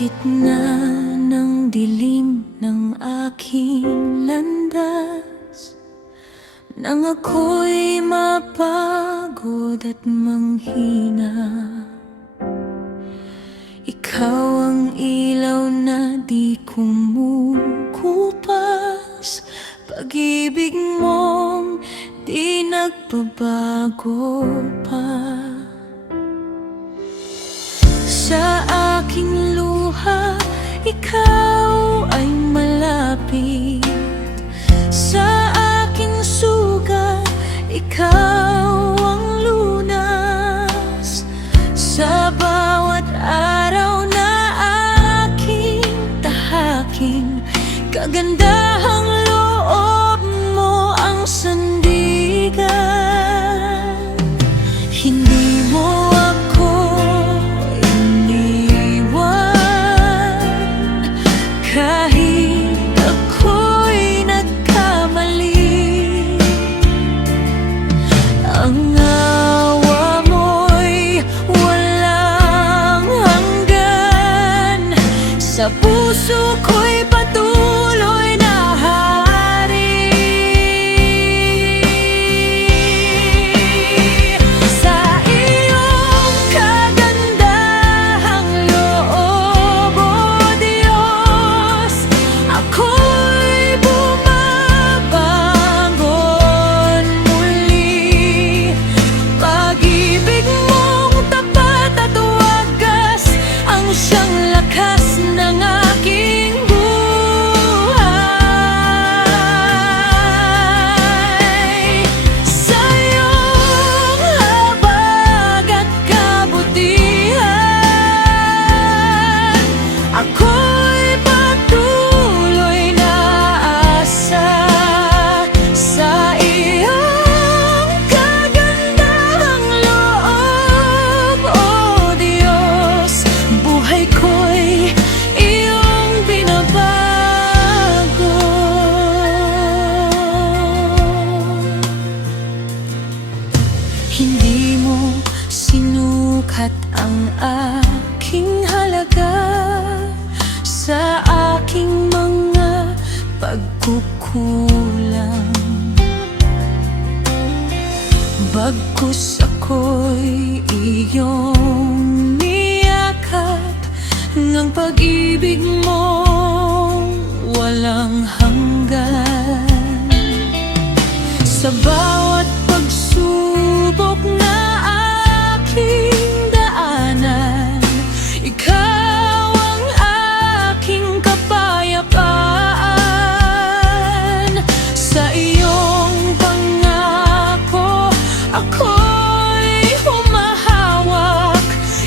gitna ng dilim ng aking landas, nang ako'y mapagod at manghina, ikaw ang ilaw na di kumukupas. Pag-ibig mong di nagbabago pa. Sa aking luha, ikaw ay malapit. Sa aking sugat, ikaw ang lunas. Sa bawat araw na aking tahaking, kagandahang loob mo ang sandigan. Hindi mo ako iniwan kahit ako'y nagkamali. Ang awa mo'y walang hanggan. Sa puso ko'y patuloy na hari. Sa iyong kagandahang loob, O Diyos, ako'y bumabangon muli. Pag-ibig mong tapat at wagas ang siyang lakas ng aking buhay. Sa iyong habag at kabutihan, ako'y patuloy na asa. Sa iyong kagandahang loob, O Diyos, buhay ko'y iyong binabago. Hindi mo sinukat ang aking halaga sa aking mga pagkukulang. Bagkus ako'y iyong niyakap ng pag-ibig mo walang hanggan. Sa bawat pagsubok na aking daanan, ikaw ang aking kapayapaan. Sa iyong pangako, ako'y humahawak.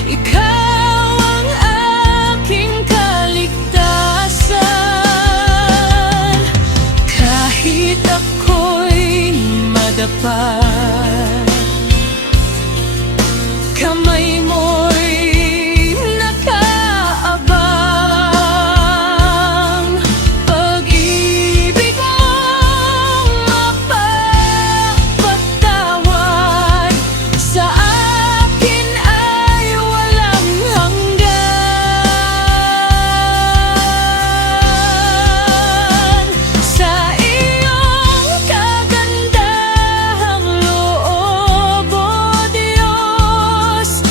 Ikaw ang aking kaligtasan. Kahit ako'y madapa, kamay mo'y nakaabang. Pag-ibig mong mapapatawad sa akin ay walang hanggan. Sa iyong kagandahang loob, O Diyos,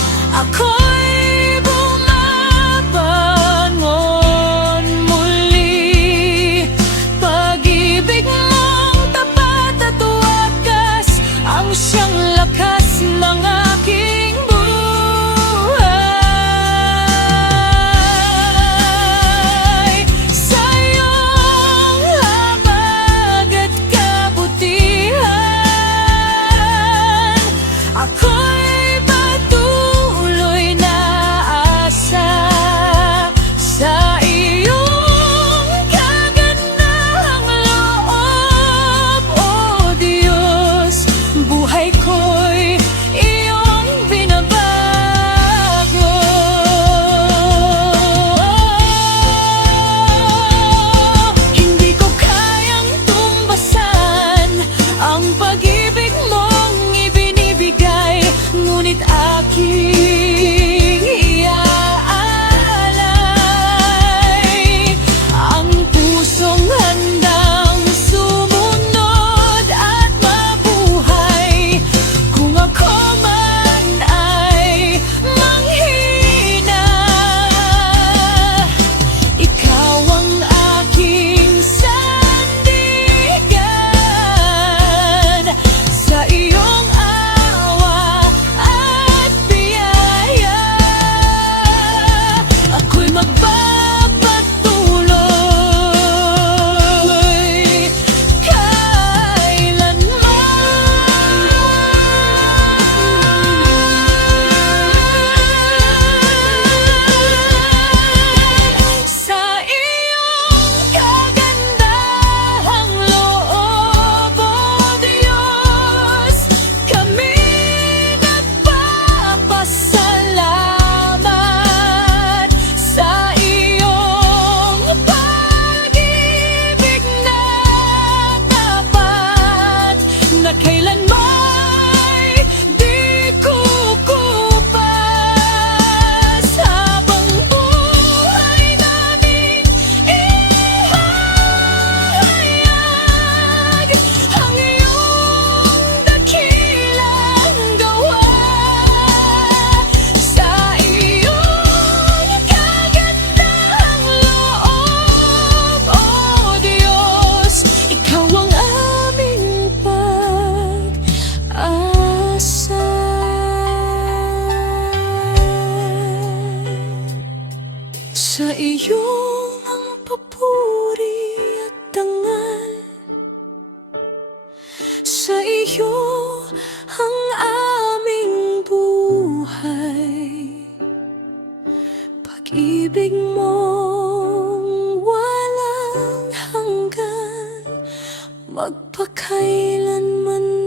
pag-ibig mong walang hanggan, magpakailanman